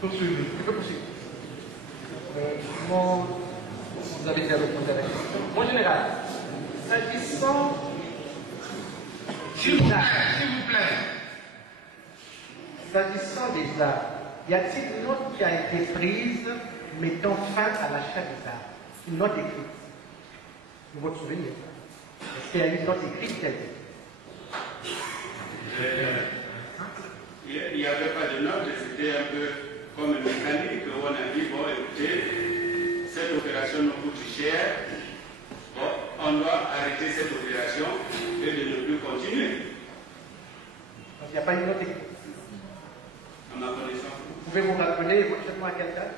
Poursuivre. Vous avez déjà répondu à la question. Mon général, s'agissant s'il vous plaît. S'agissant des armes, y a-t-il une note qui a été prise mettant fin à l'achat des armes? Une note écrite. De votre souvenir. Est-ce qu'il y a une note écrite qui a été? Il n'y avait pas de note, c'était un peu comme une mécanique. On a dit, bon, écoutez, cette opération nous coûte cher, bon, on doit arrêter cette opération et de ne plus continuer. Donc il n'y a pas une note écrite. À ma connaissance. Vous pouvez vous rappeler éventuellement à quelle date?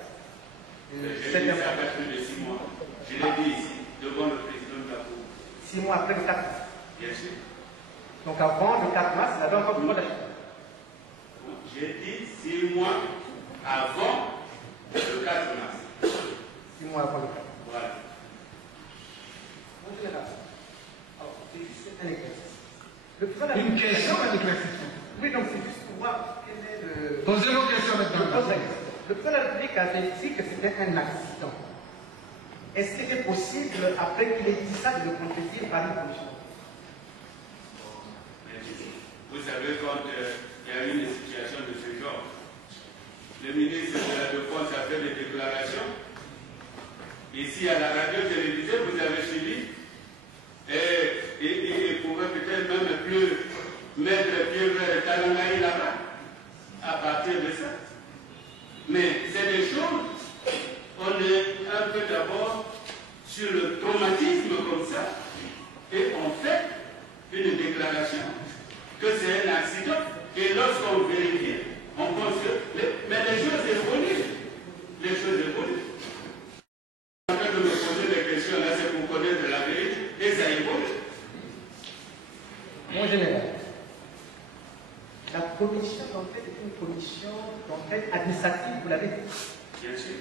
J'ai dit ça fait plus de 6 mois. Je l'ai dit ici, devant le président de la Cour. 6 mois après le 4 mars. Bien sûr. Donc avant le 4 mars, il avait encore besoin d'acheter. J'ai dit 6 mois avant le 4 mars. 6 mois avant le 4 mars. Voilà. Mon général, c'est juste un exercice. Une question à l'éclaircissement. Oui, donc c'est juste pour voir quel est le... Posez vos questions maintenant. Le président de la République avait dit que c'était un accident. Est-ce qu'il est possible, après qu'il ait dit ça, de le contredire par une commission? Vous savez, quand il y a eu une situation de ce genre, le ministre de la Défense a fait des déclarations. Ici, à la radio-télévisée, vous avez suivi. Et il pouvait peut-être même plus mettre pied vers Talangaï là-bas, à partir de ça. Mais c'est des choses, on est un peu d'abord sur le traumatisme comme ça, et on fait une déclaration que c'est un accident. Et lorsqu'on vérifie, on pense que... Mais les choses évoluent. Les choses évoluent. En train de me poser des questions là, c'est pour connaître la vérité, et ça évolue. Mon général, la commission d'enquête est une commission d'enquête administrative, vous l'avez dit. Bien sûr.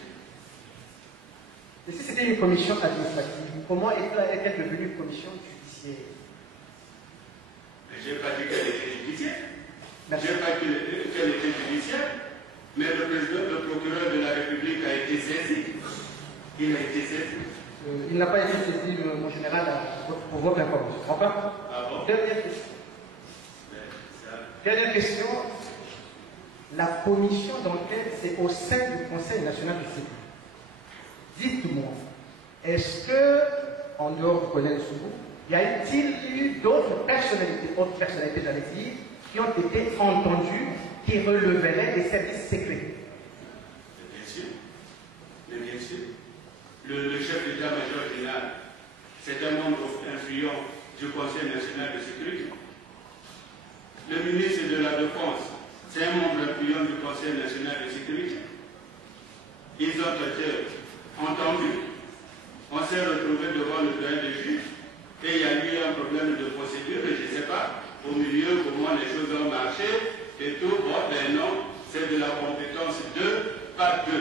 Et si c'était une commission administrative, comment est-elle devenue une commission judiciaire? Je n'ai pas dit qu'elle était judiciaire. Je Merci. n'ai pas dit qu'elle était judiciaire, mais le procureur de la République a été saisi. Il a été saisi. Il n'a pas été saisi, mon général, pour votre information. Enfin, Ah bon? dernière question. Ça... Dernière question. La commission d'enquête, c'est au sein du Conseil national de sécurité. Dites-moi, est-ce que, en dehors du colonel Soubou, y a-t-il eu d'autres personnalités, j'allais dire, qui ont été entendues, qui releveraient des services secrets? Bien sûr. Mais bien sûr. Le chef d'état-major général, c'est un membre influent du Conseil national de sécurité. Le ministre de la Défense, c'est un membre influent du Conseil national de sécurité. Ils ont été entendus. On s'est retrouvé devant le doyen des juges et il y a eu un problème de procédure, et je ne sais pas, au milieu, comment les choses ont marché et tout. Bon, ben non, c'est de la compétence 2 par 2.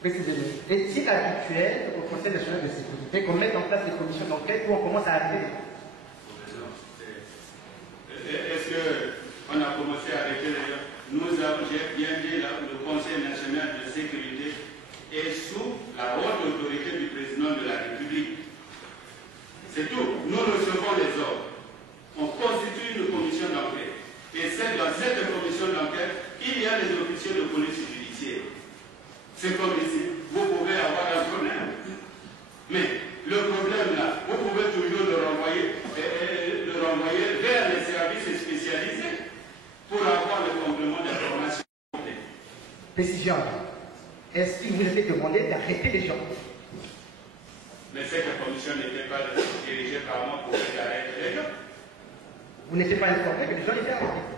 Précisément. Est-il habituel au Conseil national de sécurité qu'on mette en place des commissions d'enquête où on commence à arrêter? Est-ce qu'on a commencé à arrêter les gens? J'ai bien dit là, le Conseil national de sécurité est sous la haute autorité du président de la République. C'est tout. Nous recevons les ordres. On constitue une commission d'enquête. Et c'est dans cette commission d'enquête, il y a les officiers de police judiciaire. C'est comme ici. Vous pouvez avoir un problème. Mais le problème là, vous pouvez toujours le renvoyer vers les services spécialisés pour avoir le complément d'information. Précision. Est-ce qu'il vous était demandé d'arrêter les gens? Mais cette commission n'était pas dirigée par moi pour arrêter les gens. Vous n'étiez pas informé que les gens étaient arrêtés?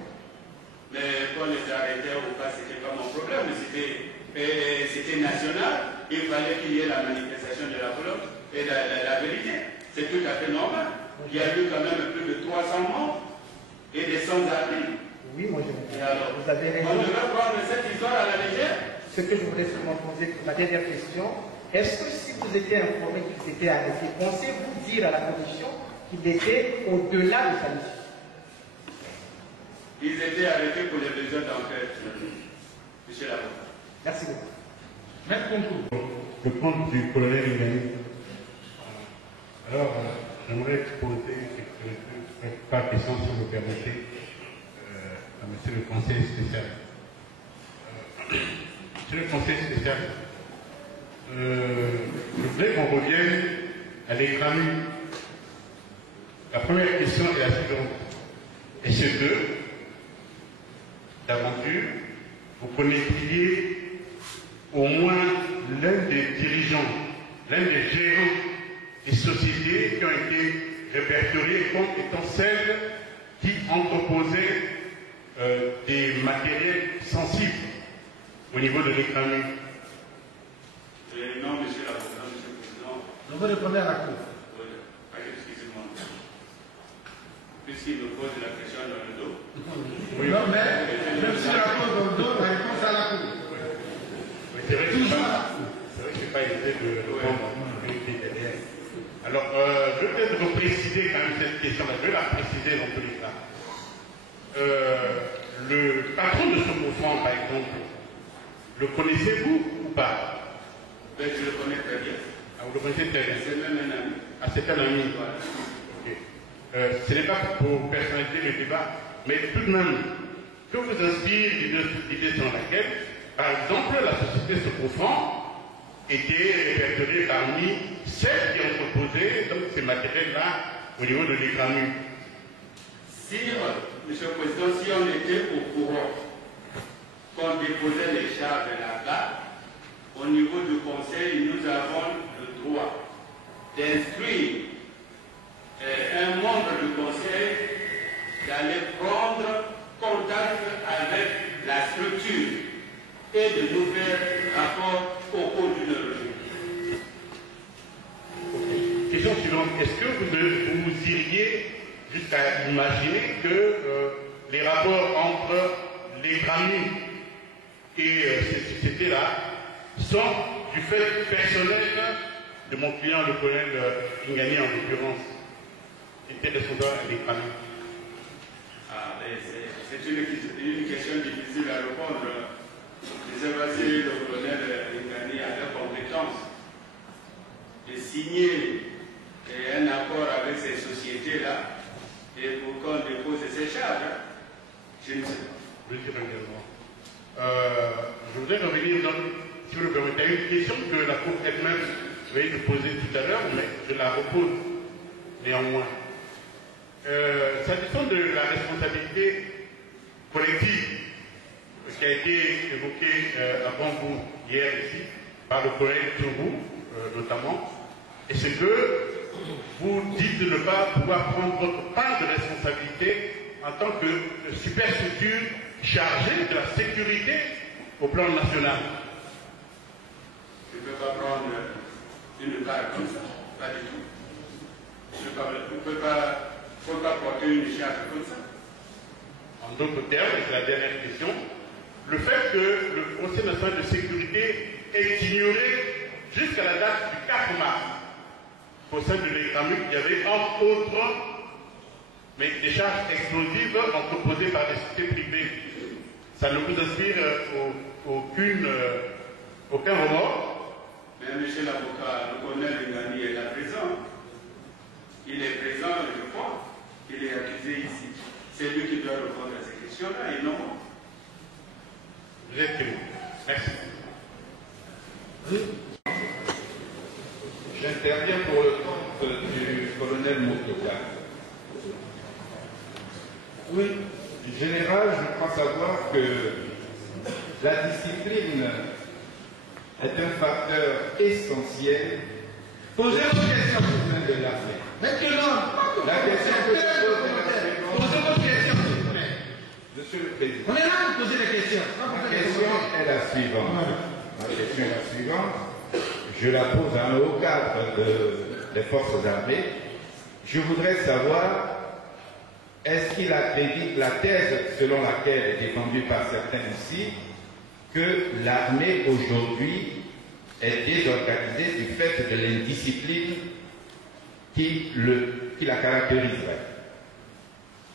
Mais qu'on les arrêtait ou pas, c'était pas mon problème. C'était national. Il fallait qu'il y ait la manifestation de la volonté et la vérité. C'est tout à fait normal. Il y a eu quand même plus de 300 morts et des sans-abri. Oui, moi je Et alors, vous avez raison. on devrait prendre cette histoire à la légère. Ce que je voudrais seulement poser, ma dernière question, est-ce que si vous étiez informé qu'ils étaient arrêtés, pensez-vous dire à la commission qu'il était au-delà de sa mission? Ils étaient arrêtés pour les besoins d'enquête. Monsieur l'avocat. Merci beaucoup. Maître Concours. Le compte du colonel Ngani. Alors, j'aimerais poser quelques questions, si vous permettez, à monsieur le conseiller spécial. Monsieur le conseiller spécial, je voudrais qu'on revienne à l'écran. La première question est la suivante. Est-ce que, d'aventure, vous connaîtriez au moins l'un des dirigeants, l'un des gérants des sociétés qui ont été répertoriées comme étant celles qui entreposaient des matériels sensibles au niveau de l'écran? Non, monsieur l'avocat, monsieur le président. Je vous répondre à la Cour. Excusez-moi. Puisqu'il me pose la question dans le dos. Oui. Non, mais même si la Cour dans le dos, la réponse à la Cour. Oui, c'est vrai que je n'ai pas évité de répondre derrière. Alors, je vais peut-être préciser quand même cette question-là. Je vais la préciser dans tous les cas. Le patron de ce mouvement, par exemple, le connaissez-vous ou pas? Ben, je le connais très bien. Ah, vous le connaissez très bien? C'est même un ami. Ah, c'est un ami. Voilà. Ok. Ce n'est pas pour personnaliser le débat, mais tout de même, que vous inspire l'idée sur laquelle, par exemple, la société Socofran était répertoriée parmi celles qui ont proposé donc, ces matériels-là au niveau de l'écran. Si, monsieur le président, si on était au courant qu'on déposait les charges là-bas, au niveau du conseil, nous avons le droit d'instruire un membre du conseil d'aller prendre contact avec la structure et de nous faire rapport au cours d'une revue. Question suivante. Est-ce que vous iriez jusqu'à imaginer que les rapports entre les Gramis et ces sociétés-là sont du fait personnel de mon client, le colonel Ngani en l'occurrence, qui était responsable des Gramis? Ah, c'est une question difficile à répondre. Je ne sais pas si le colonel Ngani a la compétence de signer un accord avec ces sociétés-là et pour qu'on dépose ces charges. Je ne sais pas. Je dirais également. Je voudrais revenir, donc, si vous le permettez, à une question que la Cour elle-même vient de poser tout à l'heure, mais je la repose néanmoins. S'agissant de la responsabilité collective qui a été évoquée avant vous hier ici, par le collègue Tourou notamment, est-ce que vous dites de ne pas pouvoir prendre votre part de responsabilité en tant que superstructure chargée de la sécurité au plan national? Je ne peux pas prendre une part comme ça, pas du tout. Je ne peux pas porter une charge comme ça. En d'autres termes, c'est la dernière question, le fait que le Conseil national de sécurité ait ignoré jusqu'à la date du 4 mars, au sein de l'ECAMU, il y avait entre autres mais des charges explosives proposées par des sociétés privées. Ça ne vous inspire aucun remords? Mais monsieur l'avocat, le colonel Ngani est là présent. Il est présent, je crois. Il est accusé ici. C'est lui qui doit répondre à ces questions-là et non moi. Vous êtes témoin. Merci. Oui. J'interviens pour le compte du colonel Motoka. Oui, général, je crois savoir que la discipline est un facteur essentiel. Posez vos questions. De l'armée. Maintenant, La question que je pose est la suivante. posez vos questions, s'il vous plaît. Monsieur le Président. On est là pour poser des questions. Ma question est la suivante. Ma question est la suivante. Je la pose à un haut cadre des forces armées. Je voudrais savoir, est-ce qu'il accrédite la thèse selon laquelle est défendue par certains ici, que l'armée aujourd'hui est désorganisée du fait de l'indiscipline qui la caractériserait?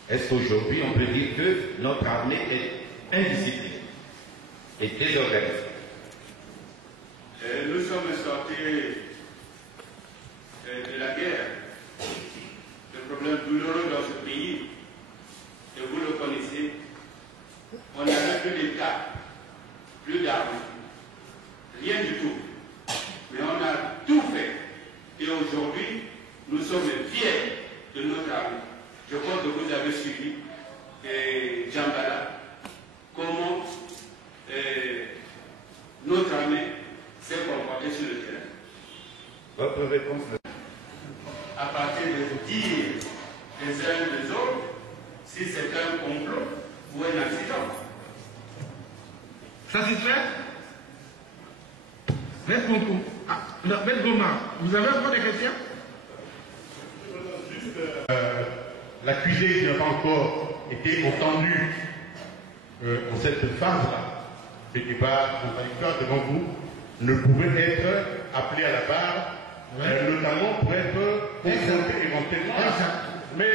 est-ce qu'aujourd'hui on peut dire que notre armée est indisciplinée et désorganisée? Nous sommes sortis de la guerre. Le problème douloureux dans ce pays, et vous le connaissez, on n'avait plus d'État, plus d'armes, rien du tout. Mais on a tout fait. Et aujourd'hui, nous sommes fiers de notre armée. Je crois que vous avez suivi Djambala, comment notre armée s'est comportée sur le terrain. Votre réponse? À partir de dire les uns des autres si c'est un complot ou un accident. Satisfait? Maître Concours. Maître Goma, vous avez encore des questions? L'accusé qui n'a pas encore été entendu en cette phase-là, le débat contradictoire devant vous, ne pouvait être appelé à la barre, notamment pour être confronté éventuellement. Mais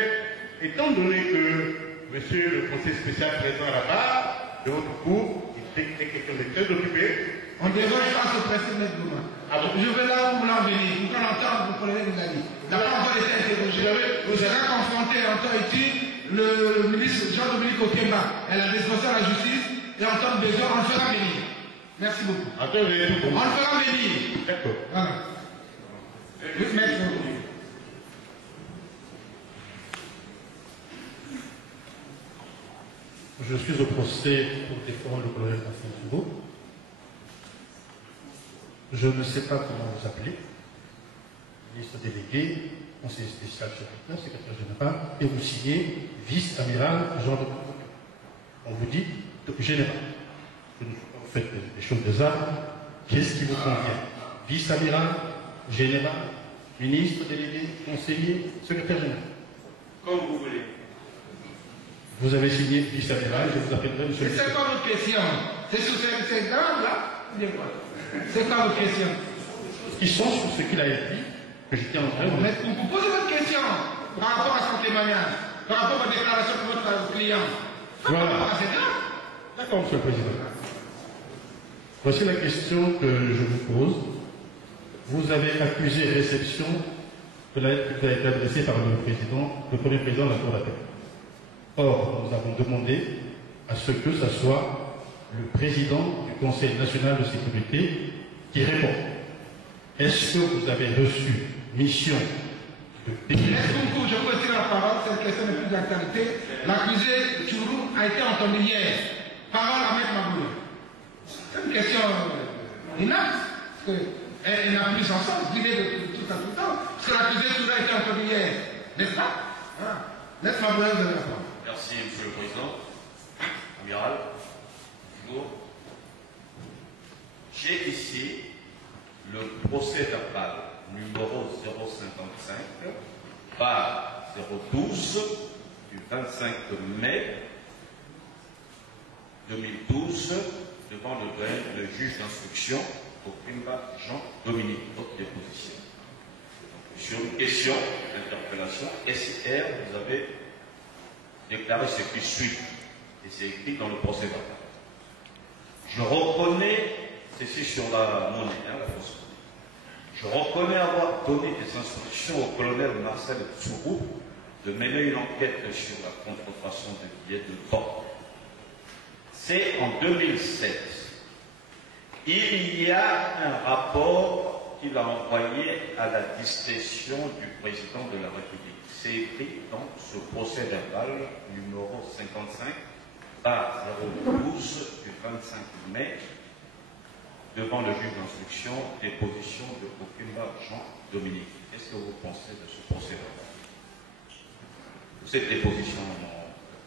étant donné que monsieur le conseiller spécial présent à la barre, de votre cours, il était quelqu'un de très occupé. On déroge face au principe, Maître Goma. Je vais là où vous voulez en venir. Pour qu'on entende, vous prenez des amis. Il n'a pas encore été interrogé. Vous serez confronté en temps utile le ministre Jean-Dominique Otiemba et la responsable de la justice et en temps de besoin, on le fera venir. Merci beaucoup. On le fera venir. D'accord. Voilà. Merci. Je suis au procès pour défendre le colonel Nassim Tourou. Je ne sais pas comment vous appelez. Ministre délégué, conseiller spécial secrétaire général, et vous signez vice-amiral Jean de. On vous dit général. Vous faites des choses des armes. Qu'est-ce qui vous convient? Vice-amiral, général, ministre délégué, conseiller, secrétaire général. Comme vous voulez. Vous avez signé vice-amiral, je vous appellerai monsieur. C'est quoi votre question? C'est sur ces grandes-là? C'est quoi votre question? Qui sont sur ce qu'il a écrit, que je tiens en train de vous. Vous posez votre question par rapport à son témoignage, par rapport à la déclaration de votre client. Voilà. Par rapport à ces gars. D'accord, monsieur le président. Voici la question que je vous pose. Vous avez accusé réception de la lettre qui a été adressée par le premier président de la Cour d'appel. Or, nous avons demandé à ce que ce soit le président du Conseil national de sécurité qui répond. Est-ce que vous avez reçu mission de déclarer? Je vous retire la parole, cette question n'est plus d'actualité. L'accusé Tourou a été entendu hier. Parole à Maître Maboulé. C'est une question inapte, parce qu'elle n'a plus son sens, d'idée de tout à tout temps. Parce que l'accusé Tourou a été entendu hier. N'est-ce pas? Voilà. Maître Maboulé, vous avez la parole. Merci, Monsieur le Président. Amiral, bonjour. J'ai ici le procès verbal numéro 055 par 012 du 25 mai 2012 devant le juge d'instruction Okimba Jean-Dominique. Votre déposition. Sur une question d'interpellation, SR, vous avez déclaré ce qui suit, et c'est écrit dans le procès verbal. Je reconnais, ceci sur la monnaie, la fausse monnaie. Je reconnais avoir donné des instructions au colonel Marcel Tourou de mener une enquête sur la contrefaçon des billets de banque. C'est en 2007. Il y a un rapport qu'il a envoyé à la discrétion du président de la République. C'est écrit dans ce procès verbal numéro 55 par 012 du 25 mai devant le juge d'instruction, déposition de Okimba Jean-Dominique. Qu'est-ce que vous pensez de ce procès verbal? De cette déposition,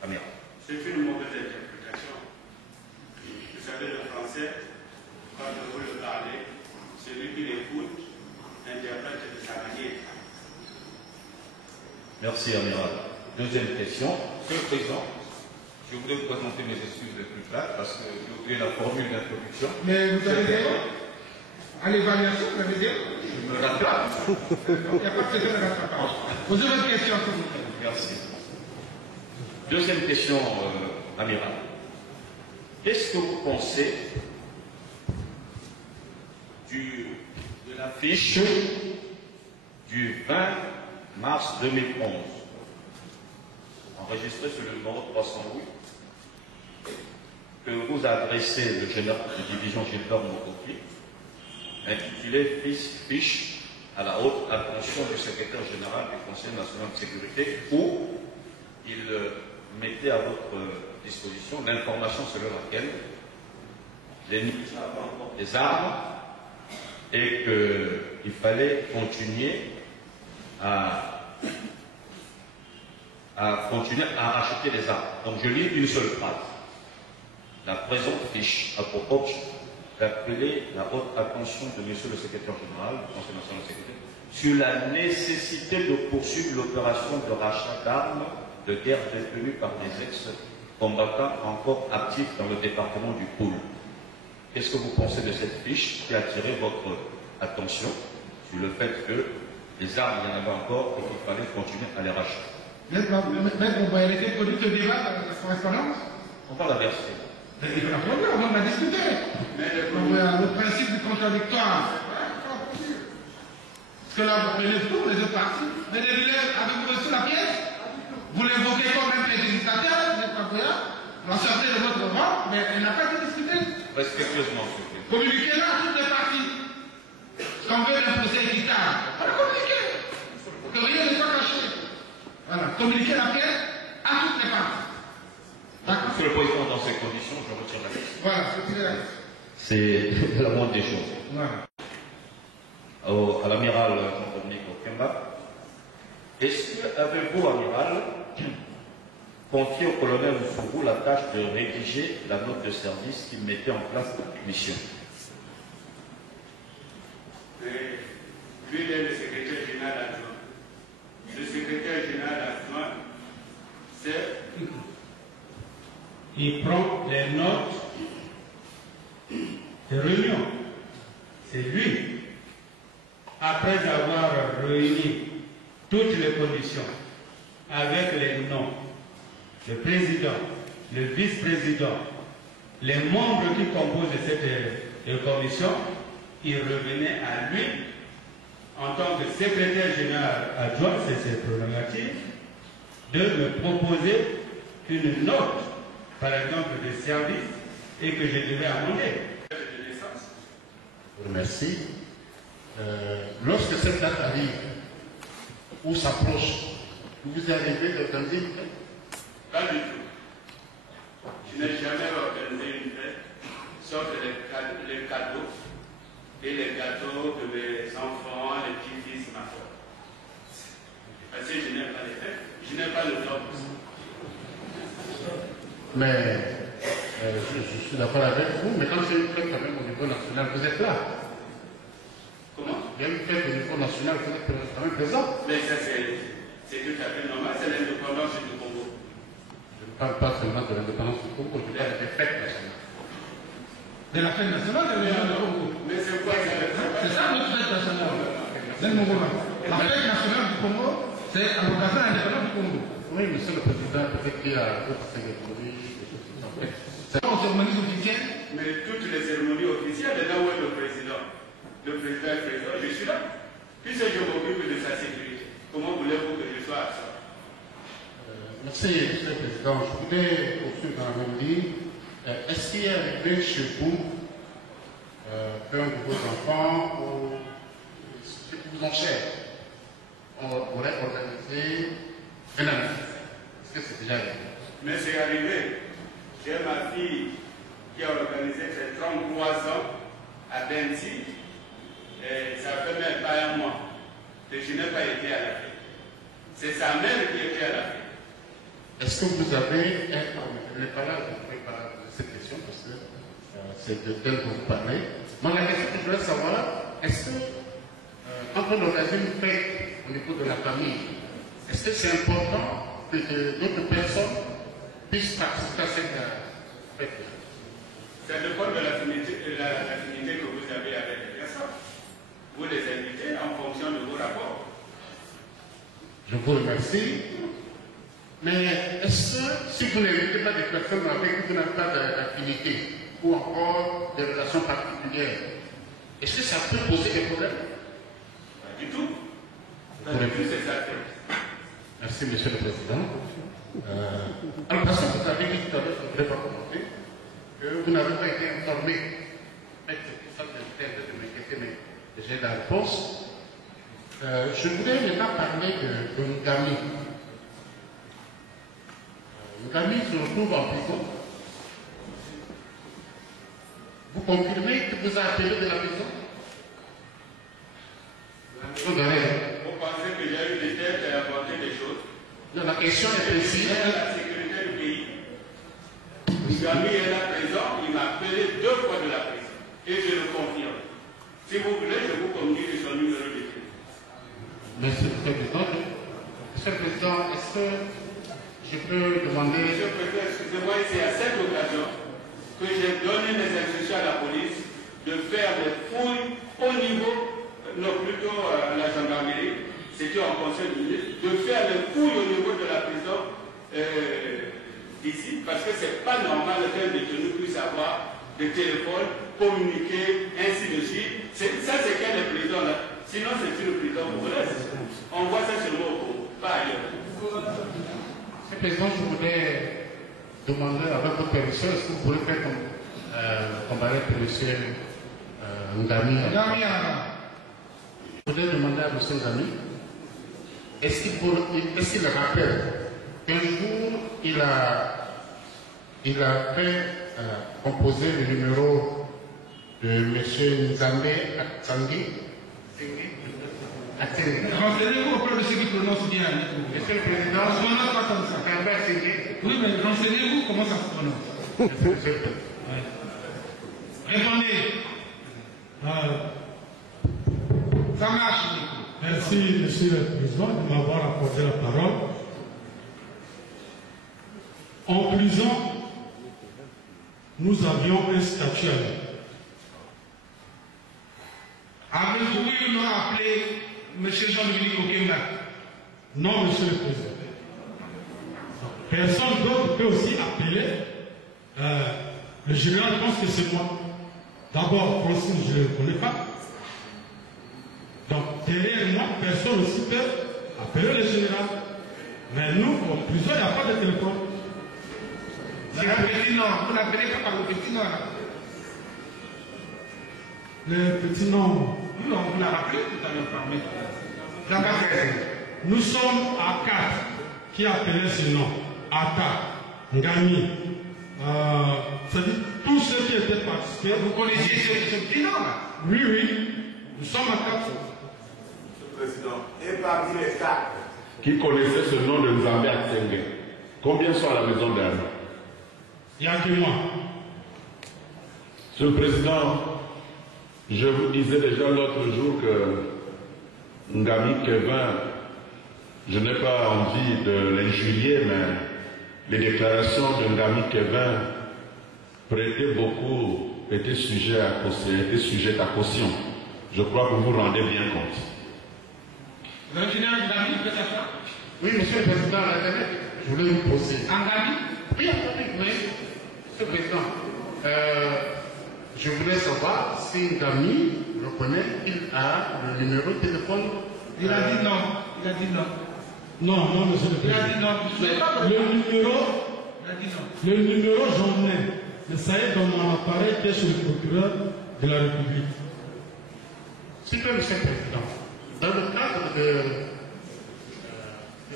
amiral? C'est une mauvaise interprétation. Vous savez, le français, quand vous le parlez, celui qui l'écoute interprète de sa manière. Merci, amiral. Deuxième question. Monsieur le Président, je voudrais vous présenter mes excuses les plus plates parce que j'ai oublié la formule d'introduction. Mais vous avez dit, à l'évaluation, vous avez dit, je me rattrape. il n'y a pas de question de rattrapage. Posez votre question, s'il vous plaît. Merci. Deuxième question, amiral. Qu'est-ce que vous pensez de la fiche du 20 mars 2011, enregistrée sur le numéro 308, que vous a adressé le général de division Gilbert Mokoki, intitulé Fiche à la haute attention du secrétaire général du Conseil national de sécurité, où il mettait à votre disposition l'information selon laquelle l'ennemi avait encore des armes et qu'il fallait continuer à acheter des armes. Donc je lis une seule phrase. La présente fiche a pour objet d'appeler la haute attention de monsieur le secrétaire général du Conseil national de sécurité sur la nécessité de poursuivre l'opération de rachat d'armes de guerre détenues par des ex-combattants encore actifs dans le département du Poul. Qu'est-ce que vous pensez de cette fiche qui a attiré votre attention sur le fait que les armes, il y en avait encore et qu'il fallait continuer à les racheter? Maître, on va arrêter de ce débat dans la correspondance. On va la verser. On a discuté. Le principe du contradictoire. Parce que là, les deux parties. Mais les élèves, avez-vous reçu la pièce? Vous l'évoquez comme un prédicataire, vous n'êtes pas croyant. On a sorti de votre rang, mais elle n'a pas été discutée. Respectueusement, s'il vous plaît. Communiquez-la à toutes les parties. Qu'on veut un procès équitable. On va communiquer. Que rien ne soit caché. Voilà. Communiquez la pièce à toutes les parties. D'accord? Monsieur le Président, dans ces conditions, je retire la question. Voilà, c'est la moindre des choses. Voilà. À l'amiral Jean-Dominique Okemba, est-ce que, avez-vous, amiral, confié au colonel Moufourou la tâche de rédiger la note de service qu'il mettait en place pour la mission? Lui, il est le secrétaire général adjoint. Le secrétaire général adjoint, c'est... Il prend les notes de réunion. C'est lui. Après avoir réuni toutes les conditions avec les noms, le président, le vice-président, les membres qui composent cette commission, il revenait à lui en tant que secrétaire général adjoint, c'est ses prérogatives, de me proposer une note, par exemple, de service, et que je devais amender. Je vous remercie. Lorsque cette date arrive, ou s'approche, vous arrivez d'organiser une fête? Pas du tout. Je n'ai jamais organisé une fête, sauf les cadeaux et les gâteaux de mes enfants, les petits-fils, ma soeur. Parce que je n'aime pas les fêtes, je n'aime pas le temps pour ça. Mais je suis d'accord avec vous, mais quand c'est une fête quand même au niveau national, vous êtes là. Comment? Il y a une fête au niveau national, vous êtes quand même présent. Mais ça, c'est tout à fait normal, c'est l'indépendance du Congo. Je ne parle pas seulement de l'indépendance du Congo, je parle des fêtes nationales. De la fête nationale de du Congo. Mais c'est quoi ça? C'est ça notre fête nationale. La fête nationale du Congo, c'est à l'occasion de l'indépendance du Congo. Oui, monsieur le Président, peut-être qu'il y a d'autres cérémonies, des choses qui sont faites. C'est pas aux cérémonies officielles. Mais toutes les cérémonies officielles, là où est le président est présent, je suis là. Puisque je m'occupe de sa sécurité, comment voulez-vous que je sois absent? Merci, monsieur le Président. Je voulais poursuivre dans la même ligne. Est-ce qu'il est arrivé chez vous qu'un de vos enfants ou ceux qui vous ont cher aurait organisé un ami? Est-ce que c'est déjà arrivé? Mais c'est arrivé. J'ai ma fille qui a organisé ses 33 ans à Benzi. Et ça fait même pas un mois que je n'ai pas été à la fête. C'est sa mère qui était à la fête. Est-ce que vous avez je n'ai pas là de préparer cette question parce que c'est de tel que vous parlez. Moi, la question que je voulais savoir, est-ce que quand on organise une fête au niveau de la famille, est-ce que c'est important que d'autres personnes puissent participer à cette fête? Ça dépend de l'affinité que vous avez avec les personnes. Vous les invitez en fonction de vos rapports. Je vous remercie. Mais est-ce que si vous n'invitez pas des personnes avec qui vous n'avez pas d'affinité ou encore des relations particulières, est-ce que ça peut poser des problèmes? Pas du tout. C'est ça. Merci, Monsieur le Président. Alors, parce que vous avez dit tout à l'heure, je ne voudrais pas commenter, que vous n'avez pas été informé. C'est pour ça que j'étais en train de m'inquiéter, mais j'ai la réponse. Je voudrais maintenant parler de Ngami. Ngami se retrouve en prison. Vous confirmez que vous avez appelé de la prison? Vous pensez que j'ai eu des têtes et apporté des choses? Non, la question est précise. La sécurité du pays. Ngami est là présent, il m'a appelé 2 fois de la prison. Et je le confirme. Si vous voulez, je vous communique son numéro de téléphone. Monsieur le Président, est-ce que je peux demander... Monsieur le Président, excusez-moi, c'est à cette occasion que j'ai donné les instructions à la police de faire des fouilles au niveau, non plutôt à la gendarmerie, c'était en conseil de ministre, de faire des fouilles au niveau de la prison d'ici, parce que c'est pas normal qu'un détenu puisse avoir des téléphones, communiquer, ainsi de suite. Ça, c'est qu'il y a des prisons là. Sinon, c'est une prison congolaise. On voit ça seulement au Congo, pas ailleurs. Monsieur le Président, je voudrais demander avec votre permission, est-ce que vous pouvez faire comparaître M. Ngami? Je voudrais demander à M. Ngami, est-ce qu'il rappelle qu'un jour, il a fait composer le numéro de M. Nzambe Atsangui? Renseignez-vous auprès de ceux qui prononcent bien. Monsieur le Président, ça se prononce pas comme ça. Oui, mais renseignez-vous comment ça se prononce. Répondez. Ça marche. Merci, Monsieur le Président, de m'avoir accordé la parole. En prison, nous avions un statut à vie. Avez-vous eu le nom appelé M. Jean-Dominique Okemba? Non, Monsieur le Président. Personne d'autre peut aussi appeler. Le général pense que c'est moi. D'abord, Francine, je ne le connais pas. Donc, derrière moi, personne aussi peut appeler le général. Mais nous, en prison, il n'y a pas de téléphone. C'est le petit nom. Vous n'appelez pas par le petit nom là. Le petit nom. Non, vous l'avez appelé tout à l'heure par mail. Nous sommes à 4 qui appelaient ce nom. Ata, Ngami. C'est-à-dire tous ceux qui étaient participés. Vous connaissez ce petit nom là? Oui, oui. Nous sommes à 4. Président, et parmi les 4 qui connaissaient ce nom de Nzambe Atsenge, combien sont à la maison d'armes? Il n'y a que moi. Monsieur le Président, je vous disais déjà l'autre jour que Ngami Kevin, je n'ai pas envie de l'injurier, mais les déclarations de Ngami Kevin prêtaient beaucoup, étaient sujettes à caution. Je crois que vous vous rendez bien compte. L'ingénieur Ngami, peut faire ça? Oui, Monsieur le Président, je voulais vous poser. Ngami? Oui, Monsieur le Président. Je voulais savoir si Ngami reconnaît qu'il a le numéro de téléphone. Il a dit non. Il a dit non. Non, non, Monsieur le Président. Il a dit non. Le numéro, j'en ai. Mais ça est dans mon appareil qui est chez le procureur de la République. S'il vous plaît, Monsieur le Président, dans le cadre de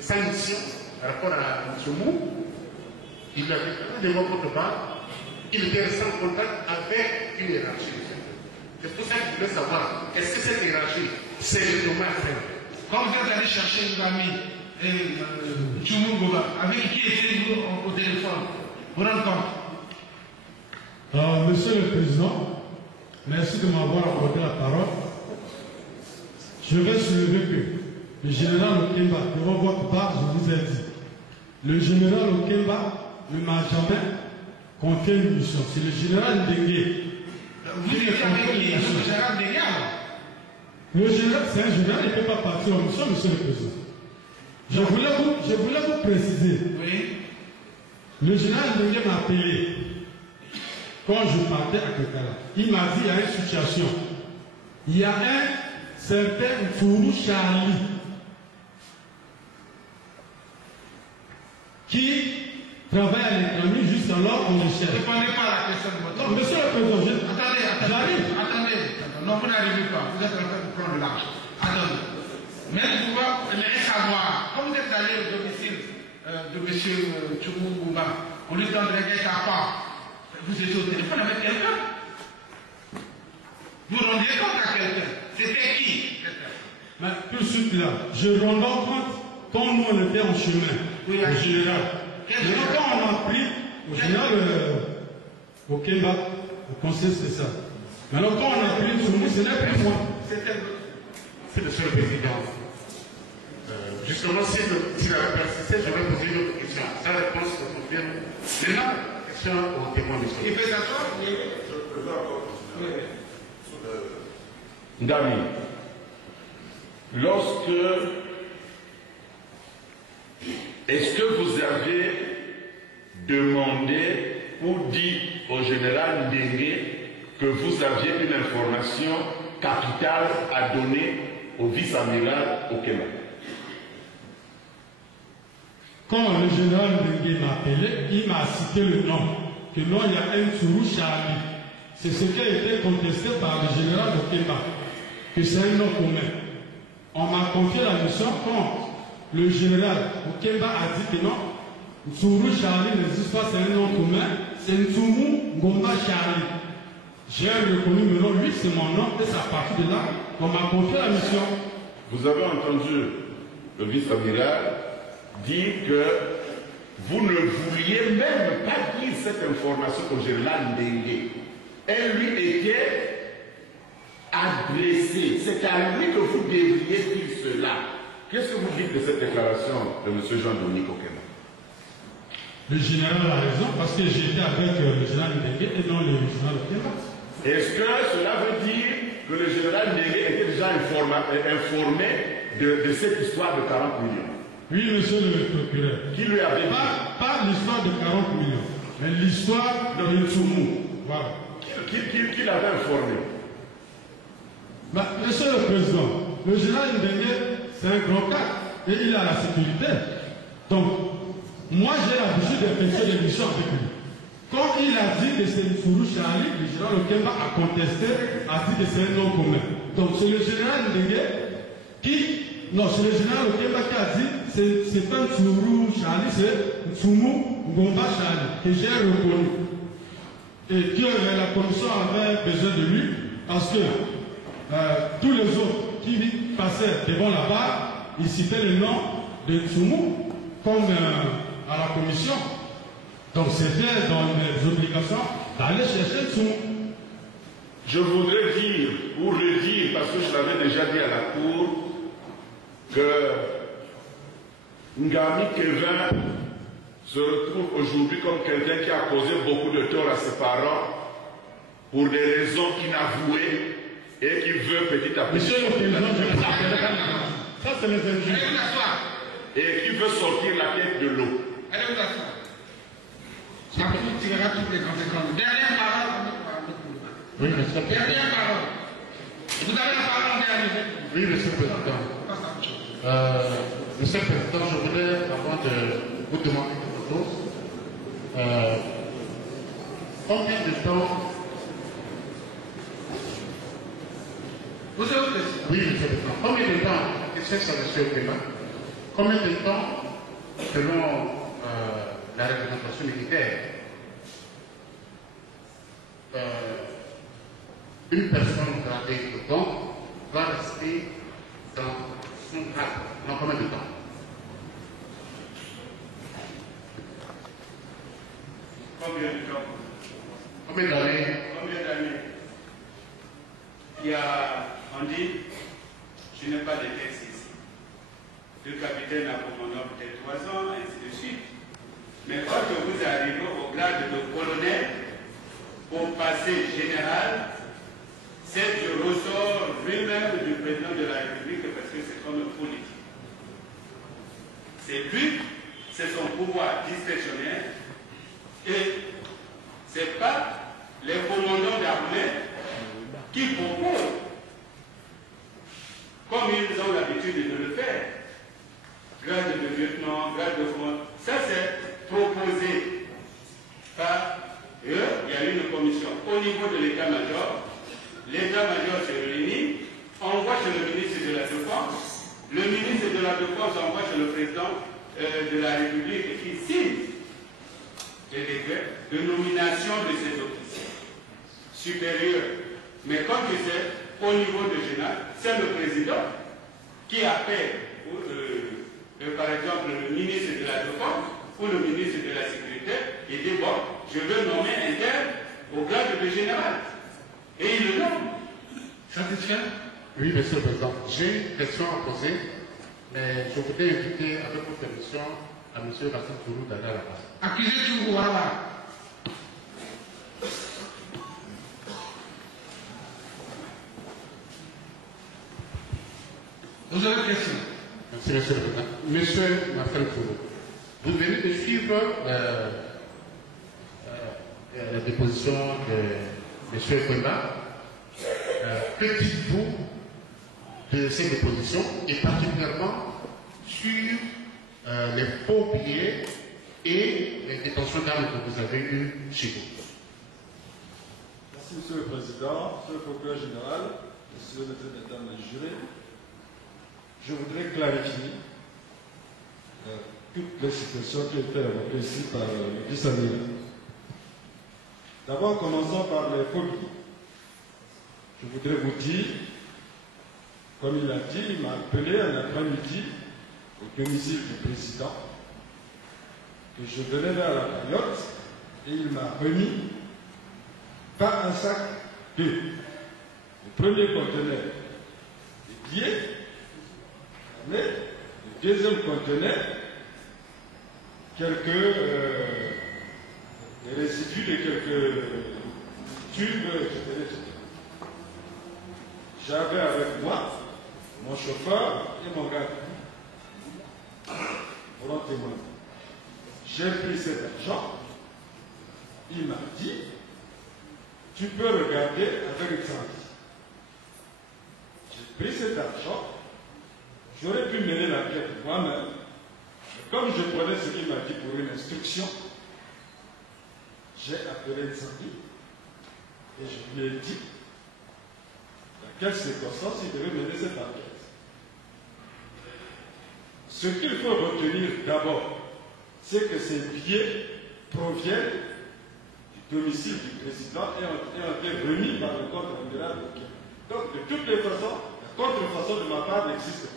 sa mission par rapport à M. Mou, il a déclaré de votre part qu'il était resté en contact avec une hiérarchie. C'est pour ça que je voulais savoir, est-ce que cette hiérarchie, c'est le domaine frère? Quand vous êtes allé chercher Ngami et Tchoumou Goba, avec qui étiez-vous au téléphone? Vous rendez compte? Monsieur le Président, merci de m'avoir accordé la parole. Je vais soulever que le général Okemba, devant votre part, je vous ai dit, le général Okemba ne m'a jamais confié une mission. C'est le général Ndengue. Vous étiez avec qui? Le général Ndengue? Le général, c'est un général, il ne peut pas partir en mission, Monsieur le Président. Je voulais vous préciser. Oui. Le général Ndengue m'a appelé quand je partais à Kekala. Il m'a dit il y a une situation. Il y a un certain Fourou Charlie qui travaille à l'économie juste alors qu'on le cherche. Ne prenez pas la question de votre. Non, monsieur le président, Attendez. Non, vous n'arrivez pas. Vous êtes en train de prendre l'argent. Attendez. Mais vous voulez savoir, quand vous êtes allé au domicile de M. Tchoumou, on lui donnerait à part. Vous étiez au téléphone avec quelqu'un. Vous rendiez compte à quelqu'un. C'était qui? Mais tout de suite là, je rends compte quand nous on était en chemin, oui, au général. Maintenant, quand on a pris au général au Kemba, au conseil spécial. Maintenant, quand on a pris sur nous, ce n'est plus moi. C'est monsieur le président. Justement, si la persisté, je vais poser une autre question. Sa réponse se confirme. Maintenant, question au témoin de l'histoire. Il fait s'asseoir? Ngami, est-ce que vous avez demandé ou dit au général Ndengue que vous aviez une information capitale à donner au vice-amiral au Kenya? Quand le général Ndengue m'a appelé, il m'a cité le nom. Que non, il y a un Fourou Charlie. C'est ce qui a été contesté par le général Okemba. Que c'est un nom commun. On m'a confié la mission quand le général Okemba a dit que non, Fourou Charlie n'existe pas, c'est un nom commun, c'est Ntoumou Ngomba Charlie. J'ai reconnu le nom, lui c'est mon nom, et c'est à partir de là qu'on m'a confié la mission. Vous avez entendu le vice-amiral dire que vous ne vouliez même pas dire cette information au général Ndengue. Elle lui était adressée. C'est à lui que vous devriez dire cela. Qu'est-ce que vous dites de cette déclaration de M. Jean-Dominique Okemba? Le général a raison parce que j'étais avec le général Ndengue et non le général Okemba. Est-ce que cela veut dire que le général Ndengue était déjà informé de cette histoire de 40 millions? Oui, monsieur le procureur. Qui lui avait dit? Pas l'histoire de 40 millions, mais l'histoire de Ntoumou. Voilà. Qui l'avait informé? Monsieur le Président, le général Ndengue, c'est un grand cadre et il a la sécurité. Donc, moi j'ai l'habitude d'effectuer des missions avec lui. Quand il a dit que c'est Fourou Charlie, le général Okemba a contesté, a dit que c'est un nom commun. Donc c'est le général Ndengue qui... Non, c'est le général Okemba qui a dit c'est pas Fourou Charlie, c'est Ntoumou Ngomba Charlie, que j'ai reconnu. Et que la commission avait besoin de lui, parce que tous les autres qui passaient devant la barre, ils citaient le nom de Ntoumou comme à la commission. Donc c'était dans mes obligations d'aller chercher Ntoumou. Je voudrais dire, ou redire, parce que je l'avais déjà dit à la cour, que Ngami Kevin se retrouve aujourd'hui comme quelqu'un qui a causé beaucoup de tort à ses parents pour des raisons inavouées et qui veut petit à petit... Monsieur le Président, ça c'est les injures. Et qui veut sortir la tête de l'eau. Allez vous asseoir. Ça vous tirera toutes les conséquences. Dernière parole. Oui, monsieur le Président. Dernière parole. Vous avez la parole en dernier. Oui, monsieur le Président. Monsieur le Président, je voulais, avant de vous demander quelque chose, combien de temps... Vous êtes au Président. Oui, monsieur le Président. Combien de temps, et c'est ça, monsieur le Président, combien de temps, selon la réglementation militaire, une personne gradée dedans va rester dans son grade? Dans combien de temps? Combien de temps? Combien d'années? Combien d'années? Il y a, on dit, je n'ai pas de texte ici. Le capitaine a commandant peut-être 3 ans, ainsi de suite. Mais quand vous arrivez au grade de colonel, pour passer général, c'est du ressort lui-même du président de la République parce que c'est comme politique. C'est lui, c'est son pouvoir discrétionnaire et ce n'est pas les commandants d'armée qui proposent, comme ils ont l'habitude de le faire. Grade de lieutenant, grade de commandant, ça c'est proposé par eux. Il y a une commission au niveau de l'état-major. L'état-major se réunit, envoie chez le ministre de la Défense. Le ministre de la Défense envoie chez le président de la République qui signe les décrets de nomination de ces officiers supérieurs. Mais comme tu sais, au niveau de général, c'est le président qui appelle, par exemple, le ministre de la Défense ou le ministre de la Sécurité et dit bon, je veux nommer un tel au grade de général. Et il le nomme. Satisfait? Oui, Monsieur le Président. J'ai une question à poser, mais je voudrais inviter, avec votre permission, à M. Racine Tourou d'aller à la place. Accusé Tourou, voilà. Vous avez une question? Merci, Monsieur le Président. Monsieur Marcel Tourou, vous venez de suivre la déposition de M. Kwenda. Que dites-vous de ces dépositions et particulièrement sur les faux billets et les détentions d'armes que vous avez eues chez vous? Merci, Monsieur le Président, Monsieur le Procureur Général, Monsieur le Président des jurés. Je voudrais clarifier toutes les situations qui ont été évoquées ici par le vice-adjoint. D'abord, commençons par les faux billets. Je voudrais vous dire, comme il l'a dit, il m'a appelé un après-midi au domicile du président, que je venais vers la période, et il m'a remis par un sac de le premier conteneur de billets, mais le deuxième conteneur, quelques résidus de quelques tubes, j'avais avec moi mon chauffeur et mon gars. Pour en témoigner. J'ai pris cet argent. Il m'a dit, tu peux regarder avec exemple. J'ai pris cet argent. J'aurais pu mener l'enquête moi-même. Mais comme je prenais ce qu'il m'a dit pour une instruction, j'ai appelé Nzambi et je lui ai dit dans quelles circonstances il devait mener cette enquête. Ce qu'il faut retenir d'abord, c'est que ces billets proviennent du domicile du président et ont été remis par le contre-amiral. Donc, de toutes les façons, la contrefaçon de ma part n'existe pas.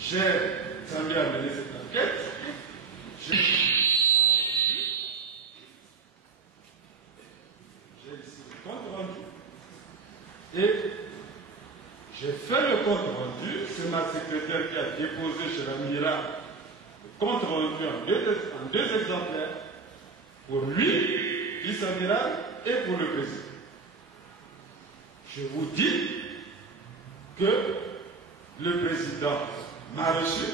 J'ai Nzambi à mener cette enquête. J'ai ici le compte rendu. Et j'ai fait le compte rendu. C'est ma secrétaire qui a déposé chez l'amiral le compte rendu en deux exemplaires pour lui, vice-amiral, et pour le président. Je vous dis que le président m'a reçu.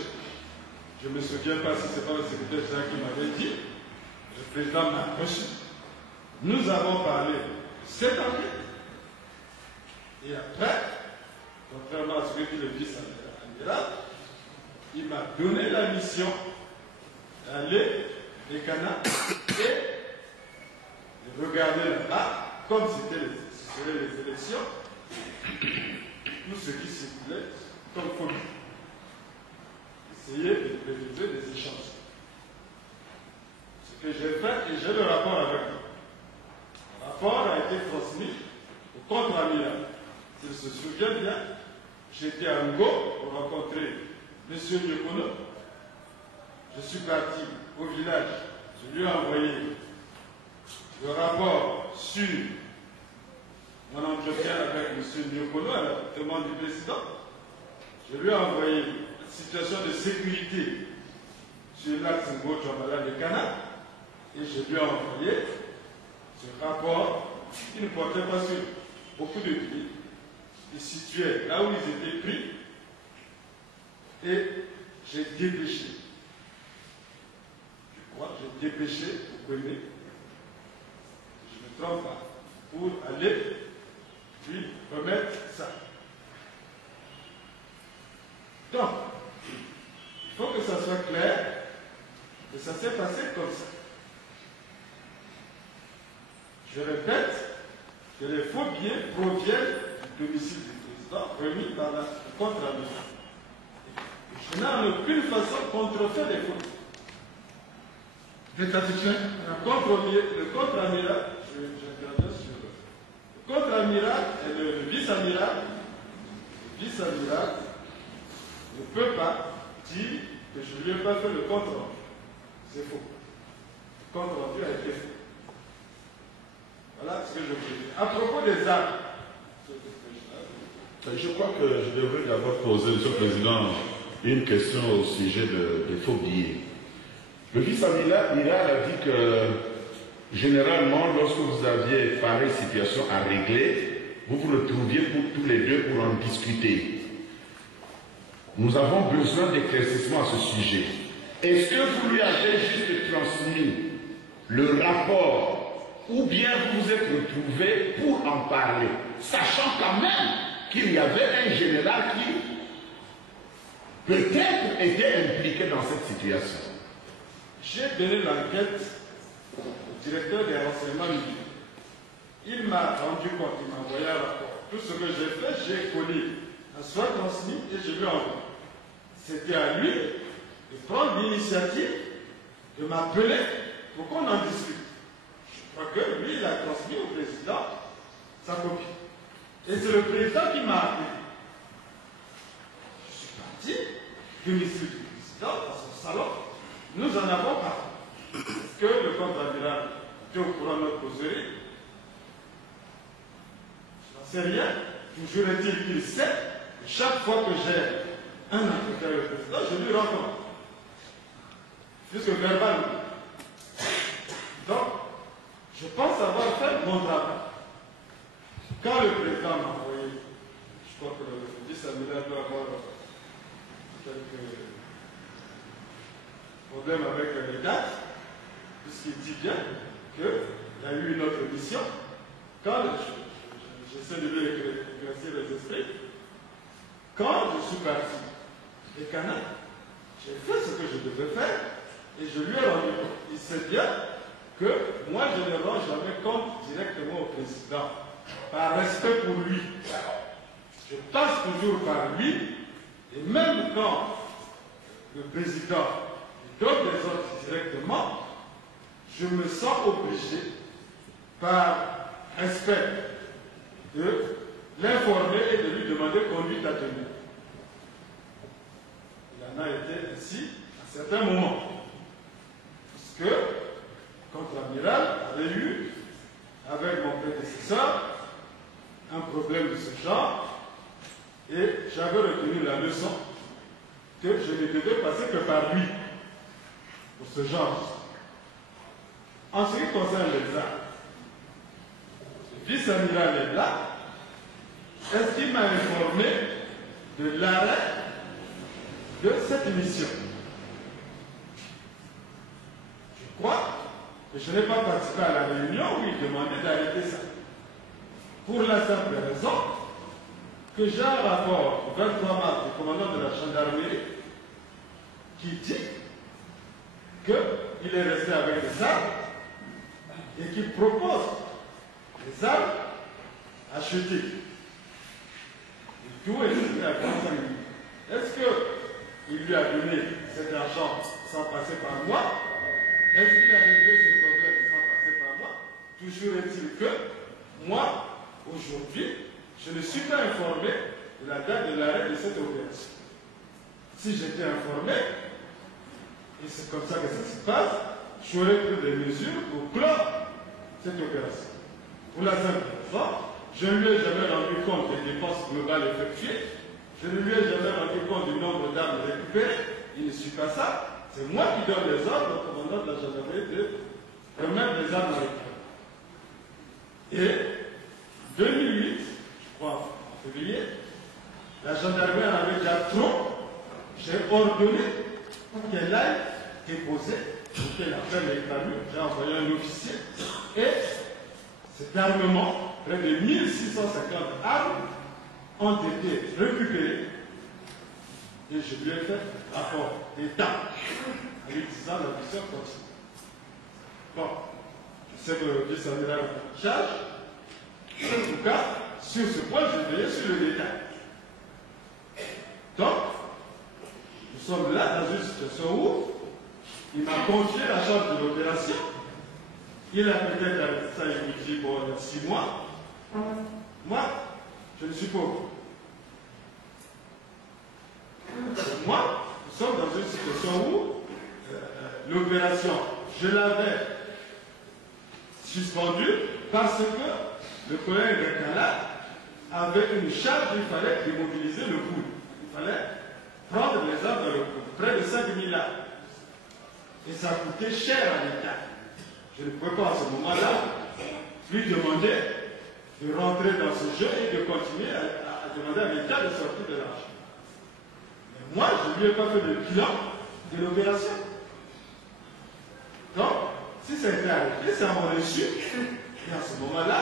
Je ne me souviens pas si ce n'est pas le secrétaire général qui m'avait dit. Le président m'a reçu. Nous avons parlé de cette enquête. Et après, contrairement à ce que dit le vice-amiral, il m'a donné la mission d'aller des canards et de regarder là-bas, comme ce seraient les élections, tout ce qui circulait comme folie. Essayer de réaliser des échanges. Ce que j'ai fait, et j'ai le rapport avec moi. Le rapport a été transmis au contre-amiral. S'il se souvient bien, j'étais à Ngo pour rencontrer M. Nyokono. Je suis parti au village. Je lui ai envoyé le rapport sur mon entretien avec M. Nyokono à la demande du président. Je lui ai envoyé la situation de sécurité sur l'axe Ngo-Chambala de Cana. Et je lui ai envoyé ce rapport qui ne portait pas sur beaucoup de pays. Ils situaient là où ils étaient pris et j'ai dépêché. Je crois que j'ai dépêché pour Kwame, je ne me trompe pas, pour aller lui remettre ça. Donc, il faut que ça soit clair, et ça s'est passé comme ça. Je répète que les faux billets proviennent du domicile du président remis par le contre-amiral. Je n'ai en aucune façon contrefait les faux. Vous êtes satisfait? Le contre-amiral, j'interviens sur le contre-amiral et le vice-amiral. Le vice-amiral ne peut pas dire que je ne lui ai pas fait le contre-rendu. C'est faux. Le contre-rendu a été fait. Voilà ce que je veux dire. À propos des armes, je crois que je devrais d'abord poser, Monsieur le Président, une question au sujet des faux billets. Le vice-amiral a dit que généralement, lorsque vous aviez pareille situation à régler, vous vous retrouviez tous les deux pour en discuter. Nous avons besoin d'éclaircissement à ce sujet. Est-ce que vous lui avez juste transmis le rapport ou bien vous vous êtes retrouvés pour en parler, sachant quand même qu'il y avait un général qui peut-être était impliqué dans cette situation? J'ai donné l'enquête au directeur des renseignements militaires. Il m'a rendu compte, il m'a envoyé un rapport. Tout ce que j'ai fait, j'ai collé, a soit transmis et je lui ai envoyé. C'était à lui de prendre l'initiative de m'appeler pour qu'on en discute. Je crois que lui, il a transmis au président sa copie. Et c'est le président qui m'a appelé. Je suis parti du ministre du président dans son salon. Nous en avons parlé. Est-ce que le contre-amiral était au courant de notre causerie? Je n'en sais rien. Toujours est-il qu'il sait que chaque fois que j'ai un entretien avec le président, je lui rends compte. Jusque verbalement. Donc, je pense avoir fait mon travail. Quand le président m'a envoyé, je crois que le vice-amiral doit avoir quelques problèmes avec les dates, puisqu'il dit bien qu'il y a eu une autre mission. Quand j'essaie de lui éclaircir les esprits, quand je suis parti des Canades, j'ai fait ce que je devais faire et je lui ai rendu compte. Il sait bien que moi je ne rends jamais compte directement au président, par respect pour lui. Je passe toujours par lui, et même quand le président donne des ordres directement, je me sens obligé, par respect, de l'informer et de lui demander conduite à tenir. Il en a été ainsi à certains moments. Parce que contre-amiral avait eu, avec mon prédécesseur, un problème de ce genre, et j'avais retenu la leçon que je ne devais passer que par lui pour ce genre. En ce qui concerne les armes, le vice-amiral est là. Est-ce qu'il m'a informé de l'arrêt de cette mission? Je crois que je n'ai pas participé à la réunion où il demandait d'arrêter ça. Pour la simple raison que j'ai un rapport au 23 mars du commandant de la gendarmerie qui dit qu'il est resté avec des armes et qui propose des armes achetées. Et tout est resté à 45 minutes. Est-ce qu'il lui a donné cet argent sans passer par moi? Est-ce qu'il a réglé ce problème sans passer par moi? Toujours est-il que moi, aujourd'hui, je ne suis pas informé de la date de l'arrêt de cette opération. Si j'étais informé, et c'est comme ça que ça se passe, j'aurais pris des mesures pour clore cette opération. Pour la simple raison, je ne lui ai jamais rendu compte des dépenses globales effectuées, je ne lui ai jamais rendu compte du nombre d'armes récupérées, il ne suit pas ça. C'est moi qui donne les ordres au commandant de la gendarmerie de remettre les armes à récupérer. Et 2008, je crois en février, la gendarmerie en avait déjà trop. j'ai ordonné qu'elle aille déposer, pour qu'elle appelle les camions, j'ai envoyé un officier, et cet armement, près de 1650 armes, ont été récupérées, et je lui ai fait rapport d'État, en lui disant la mission continue. Bon, je sais que le vice-amiral est en charge, en tout cas, sur ce point, je vais veiller sur le détail. Donc, nous sommes là dans une situation où il m'a confié la charge de l'opération. Il a peut-être arrêté ça, il me dit, bon, il y a 6 mois. Moi, je ne suis pas. Moi, nous sommes dans une situation où l'opération, je l'avais suspendue parce que le collègue de Kala avait une charge, il fallait démobiliser le coude. Il fallait prendre les armes dans le coude, près de 5 000 armes. Et ça coûtait cher à l'État. Je ne pouvais pas à ce moment-là lui demander de rentrer dans ce jeu et de continuer à demander à l'État de sortir de l'argent. Mais moi, je ne lui ai pas fait le bilan de l'opération. Donc, si ça a été arrêté, c'est à mon insu. Et à ce moment-là,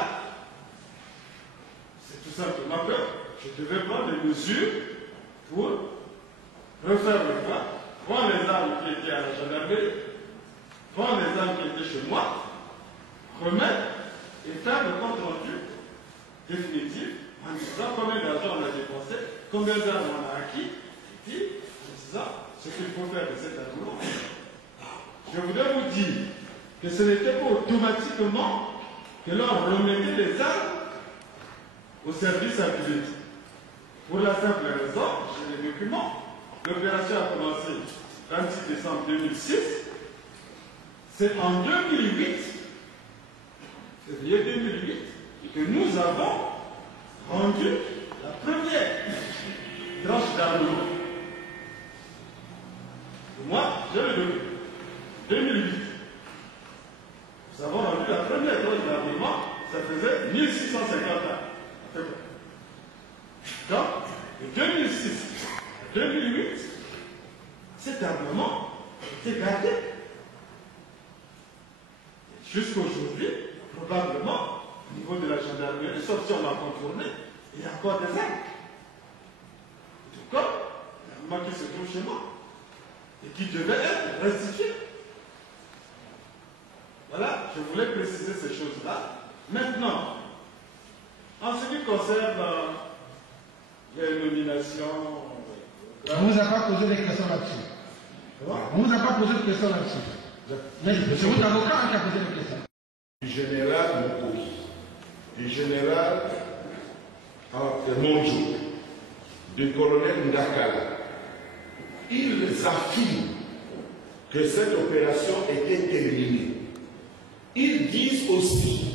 c'est tout simplement que je devais prendre des mesures pour refaire le point, prendre les armes qui étaient à la gendarmerie, prendre les armes qui étaient chez moi, remettre et faire le compte rendu définitif en disant combien d'argent on a dépensé, combien d'armes on a acquis, et puis en disant ce qu'il faut faire de cet argent. Je voudrais vous dire que ce n'était pas automatiquement que l'on remettait les armes au service habilité. Pour la simple raison, j'ai les documents. L'opération a commencé le 26 décembre 2006. C'est en 2008, février 2008, que nous avons rendu la première tranche d'armement. Moi, j'ai le document. 2008. Nous avons rendu la première tranche d'armement, ça faisait 1650 ans. Donc, de 2006 à 2008, cet armement était gardé. Jusqu'aujourd'hui, probablement, au niveau de la gendarmerie, sauf si on a contourné, il y a encore des armes. En tout cas, l'armement qui se trouve chez moi et qui devait être restitué. Voilà, je voulais préciser ces choses-là. Maintenant, en ce qui concerne les nominations... On ne vous a pas posé des questions là-dessus. On ne vous a pas posé de questions là-dessus. Mais c'est votre avocat qui a posé des questions. Du général Moko, du général Monjo, du colonel Ndakala, ils affirment que cette opération était terminée. Ils disent aussi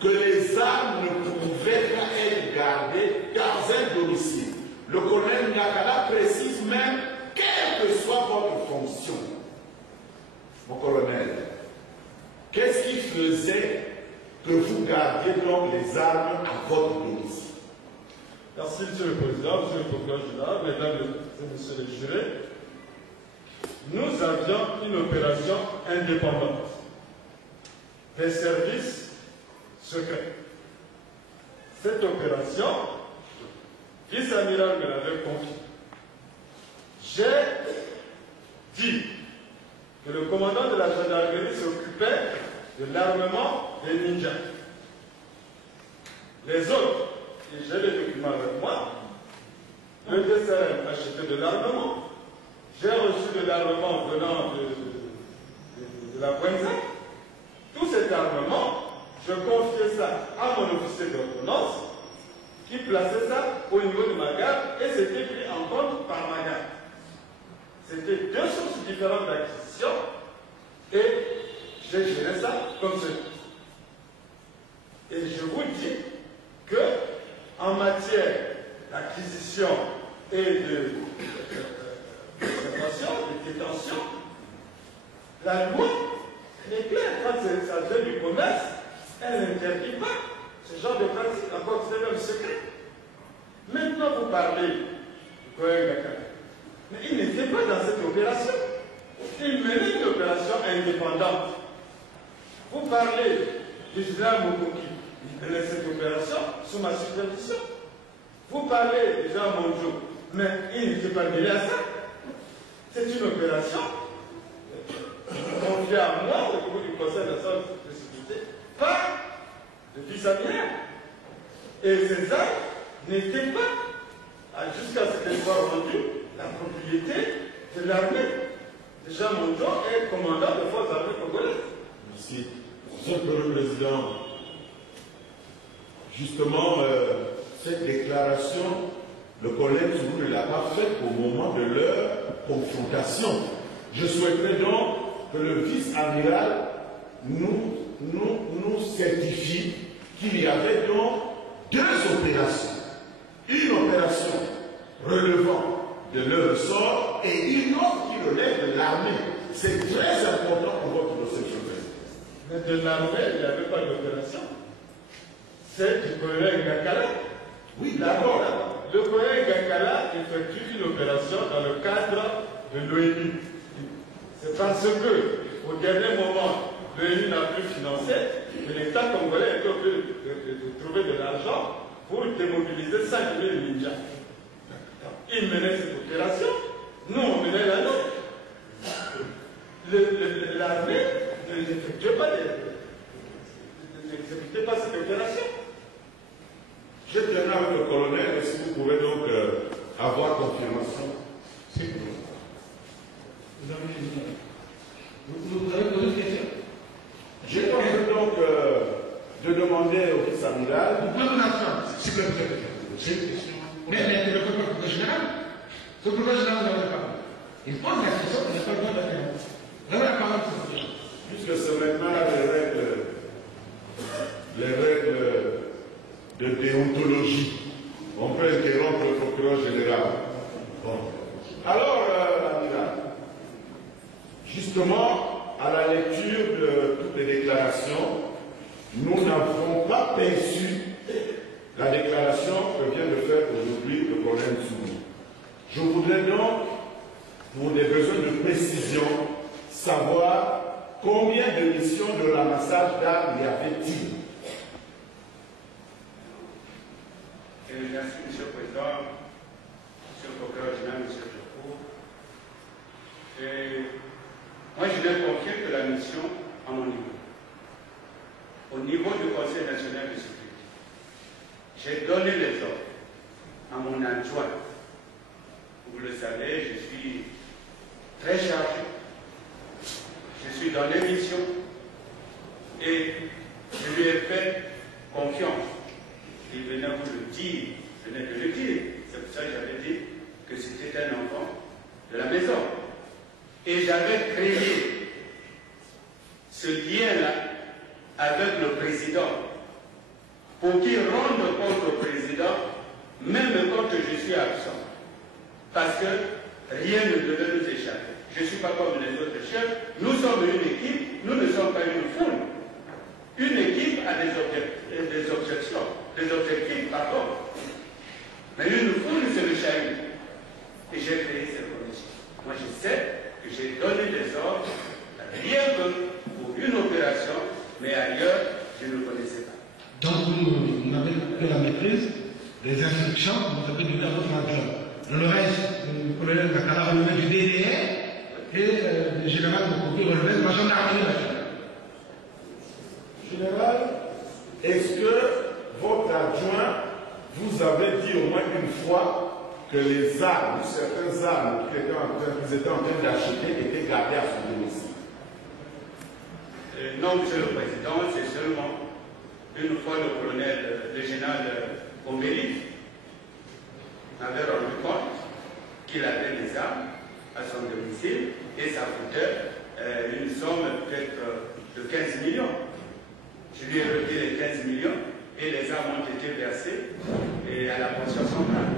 que les armes ne pouvaient pas être gardées dans un domicile. Le colonel Ndakala précise même, quelle que soit votre fonction, mon colonel, qu'est-ce qui faisait que vous gardiez donc les armes à votre domicile? Merci, Monsieur le Président, Monsieur le Procureur général, Mesdames et Messieurs les jurés. Nous avions une opération indépendante des services secrets. Cette opération, vice-amiral me l'avait confiée. J'ai dit que le commandant de la gendarmerie s'occupait de l'armement des ninjas. Les autres, et j'ai les documents avec moi, le DCRM achetait de l'armement, j'ai reçu de l'armement venant de la Pointe-Sainte. Tout cet armement, je confiais ça à mon officier d'ordonnance qui plaçait ça au niveau de ma garde et c'était pris en compte par ma garde. C'était deux sources différentes d'acquisition et j'ai géré ça comme ceci. Et je vous dis que en matière d'acquisition et de conservation, de détention, la loi est claire. Quand ça vient du commerce, elle n'interdit pas ce genre de pratique, encore que c'est même secret. Maintenant, vous parlez du collègue Dakar. Mais il n'était pas dans cette opération. Il menait une opération indépendante. Vous parlez du général Mokoki, il menait cette opération sous ma supervision. Vous parlez du général Monjo, mais il n'était pas mêlé à ça. C'est une opération confiée à moi au niveau du Conseil national de sécurité par le vice-amiral. Et ces armes n'étaient pas, jusqu'à ce qu'elles soient rendues, la propriété de l'armée. Jean Monjo est commandant de forces armées congolaises. Merci. Monsieur le Président, justement, cette déclaration, le collègue Zoulou ne l'a pas faite au moment de leur confrontation. Je souhaiterais donc que le vice-amiral nous certifie qu'il y avait donc deux opérations. Une opération relevant de leur sort et une autre qui relève de l'armée. C'est très important pour votre dossier. Mais de l'armée, il n'y avait pas d'opération. C'est du colonel Gakala. Oui, d'accord. Le colonel Gakala effectue une opération dans le cadre de l'ONU. C'est parce que, au dernier moment, l'ONU n'a plus financé, que l'État congolais est obligé de trouver de l'argent pour démobiliser 5 000 ninjas. Il menait cette opération, nous on menait la nôtre. L'armée n'exécutait pas cette opération. Je termine avec le colonel, et si vous pouvez donc avoir confirmation. Vous avez posé une question? J'ai donc de demander au vice-amiral. Vous pouvez vous asseoir, s'il vous plaît. C'est une question. Mais le procureur général, ce procureur général n'avait pas. Il pose la question, il n'a pas le droit de faire. Vous avez la parole, s'il vous plaît. Puisque c'est maintenant les règles de déontologie, on peut interrompre le procureur général. Bon. Alors, l'amiral, justement, à la lecture de toutes les déclarations, nous n'avons pas perçu la déclaration que vient de faire aujourd'hui le colonel Zoulou. Je voudrais donc, pour des besoins de précision, savoir combien de missions de ramassage d'armes y avait-il. Merci, Monsieur le Président, Monsieur le Procureur général, Monsieur Djoko. Moi, je vais confier que la mission à mon niveau. Au niveau du Conseil national de sécurité, j'ai donné les ordres à mon adjoint. Vous le savez, je suis très chargé. Je suis dans l'émission et je lui ai fait confiance. Il venait vous le dire, venait de le dire. C'est pour ça que j'avais dit que c'était un enfant de la maison. Et j'avais créé ce lien-là avec le président pour qu'il rende compte au président, même quand je suis absent. Parce que rien ne devait nous échapper. Je ne suis pas comme les autres chefs. Nous sommes une équipe, nous ne sommes pas une foule. Une équipe a des objections, des objectifs, pardon. Mais une foule, c'est le chahut. Et j'ai créé ces conditions. Moi, je sais que j'ai donné des ordres, rien que pour une opération, mais ailleurs, je ne connaissais pas. Donc, vous n'avez que la maîtrise des instructions, vous avez donné à votre adjoint. Le reste, le colonel Gakala relevait du DDR et le général Mokoki relevait de la gendarmerie nationale. Général, est-ce que votre adjoint vous avait dit au moins une fois que les armes, certaines armes qu'ils étaient en train d'acheter étaient gardées à son domicile? Non, Monsieur le Président, c'est seulement une fois le colonel, le général Ombéli m'avait rendu compte qu'il avait des armes à son domicile et ça coûtait une somme peut-être de 15 millions. Je lui ai retiré les 15 millions et les armes ont été versées à la pension centrale.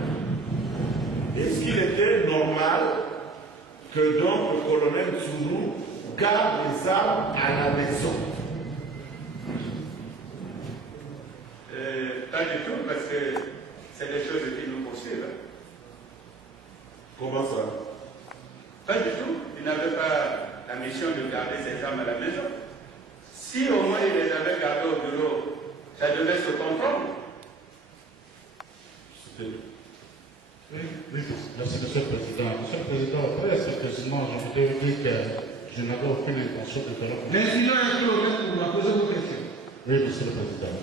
Est-ce qu'il était normal que donc le colonel Zoulou garde les armes à la maison? Pas du tout, parce que c'est des choses qui nous poursuivent. Comment ça? des armes à la maison. Si au moins il les avait gardés au bureau, ça devait se comprendre. Oui, merci Monsieur le Président. Monsieur le Président, après ce questionnement, je voudrais vous dire que je n'avais aucune intention de faire. L'incident est clos, vous m'avez posé vos questions. Oui, Monsieur le Président.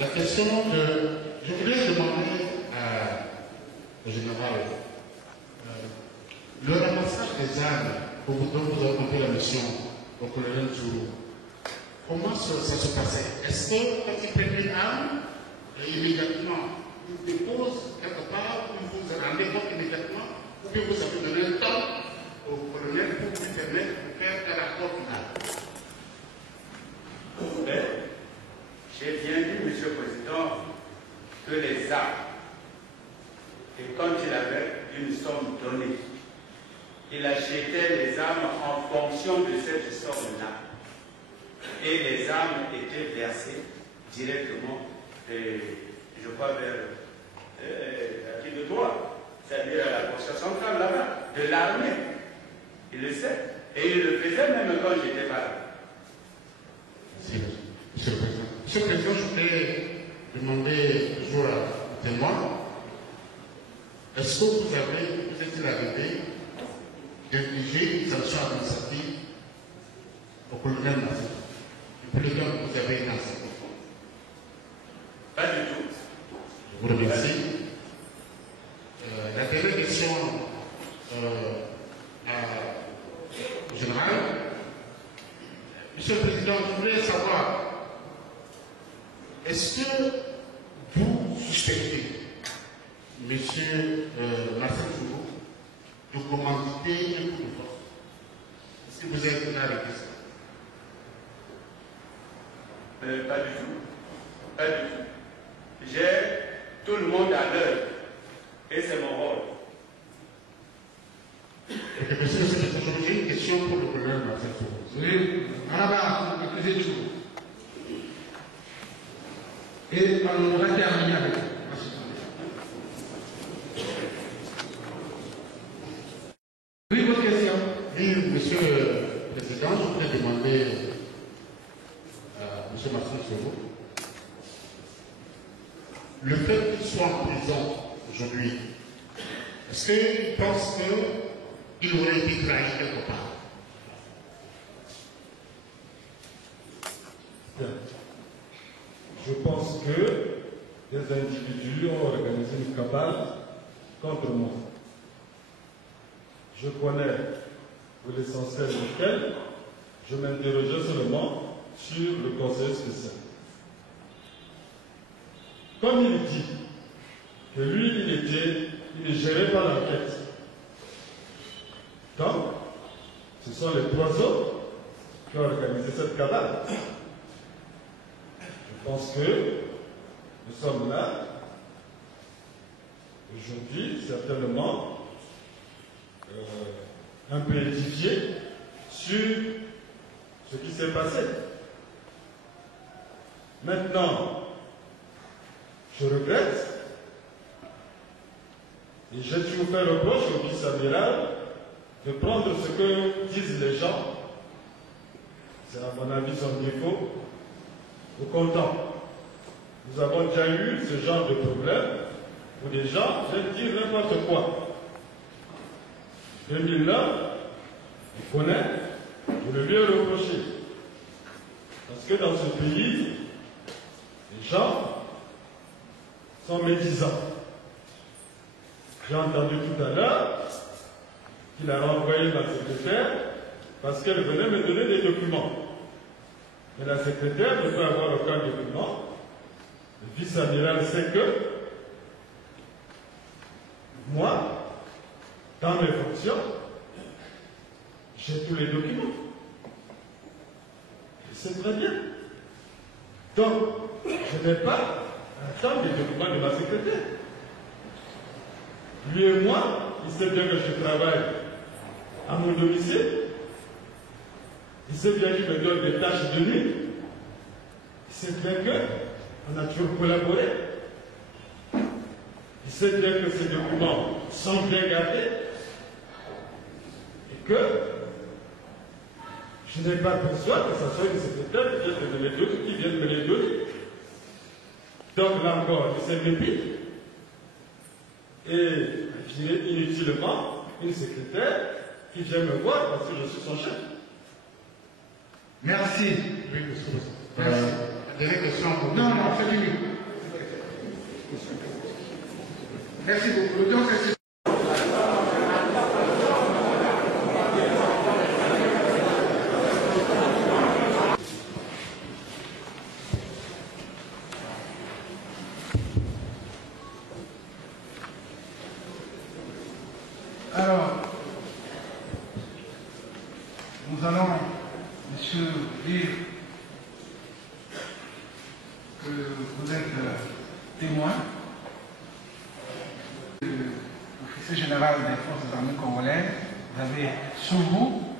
La question que je voudrais demander au général, le ramassage des armes dont vous avez compris la mission au colonel Djourou, comment ça se passait? Est-ce que quand il prend une arme, immédiatement, il dépose quelque part, vous vous rendez compte immédiatement, ou bien vous avez donné le temps au colonel pour lui permettre de faire un rapport final? J'ai bien dit, Monsieur le Président, que les armes, et quand il avait une somme donnée, il achetait les armes en fonction de cette somme-là. Et les armes étaient versées directement, je crois, vers la ville de Troyes, c'est-à-dire à la poste centrale là-bas, de l'armée. Il le sait. Et il le faisait même quand j'étais pas là. Merci, Monsieur le Président. Monsieur le Président, je voudrais demander toujours à témoin, est-ce que vous êtes-il arrivé d'infliger une sanction administrative au colonel Massé? Depuis le temps que vous avez une sanction? Pas du tout. Je vous remercie. La dernière question au général. Monsieur le Président, je voulais savoir, est-ce que vous suspectez Monsieur Marcel Djourou de commanditer un coup de force? Est-ce que vous êtes là avec ça? Pas du tout. Pas du tout. J'ai tout le monde à l'œil. Et c'est mon rôle. Monsieur le Président, j'ai une question pour le colonel Marcel Djourou. Oui, là-bas, accusé de tout. Et on va terminer avec vous. Oui, votre question. Oui, Monsieur le Président, je voudrais demander à M. Marcel Djourou, le fait qu'il soit en prison aujourd'hui, est-ce qu'il pense qu'il aurait été trahi quelque part? Bien. Je pense que des individus ont organisé une cabale contre moi. Je connais pour l'essentiel duquel je m'interrogeais seulement sur le conseil spécial. Comme il dit que lui, il ne gérait pas l'enquête. Donc, ce sont les trois autres qui ont organisé cette cabale. Je pense que nous sommes là, aujourd'hui, certainement, un peu édifiés sur ce qui s'est passé. Maintenant, je regrette, et j'ai toujours fait reproche au vice-amiral de prendre ce que disent les gens, c'est à mon avis son défaut, au comptant. Nous avons déjà eu ce genre de problème où des gens viennent dire n'importe quoi. 2009, on connaît, je le lui ai reproché. Parce que dans ce pays, les gens sont médisants. J'ai entendu tout à l'heure qu'il a renvoyé ma secrétaire parce qu'elle venait me donner des documents. Mais la secrétaire ne peut avoir aucun document. Le vice-amiral sait que moi, dans mes fonctions, j'ai tous les documents. Et c'est très bien. Donc, je n'ai pas à attendre les documents de ma secrétaire. Lui et moi, il sait bien que je travaille à mon domicile. Il sait bien qu'il me donne des tâches de nuit. Il sait bien qu'on a toujours collaboré. Il sait bien que ces documents sont bien gardés. Et que Je n'ai pas besoin que ce soit une secrétaire qui vienne me les donner. Donc là encore, je sais mépris. Et je dirais inutilement une secrétaire qui vient me voir parce que je suis son chef. Merci. Oui, monsieur. Merci. Dernière question. Non, non, c'est fini. Merci beaucoup. Donc, alors, nous allons, monsieur, dire que vous êtes témoin de l'officier général des forces armées congolaises. Vous avez sous vous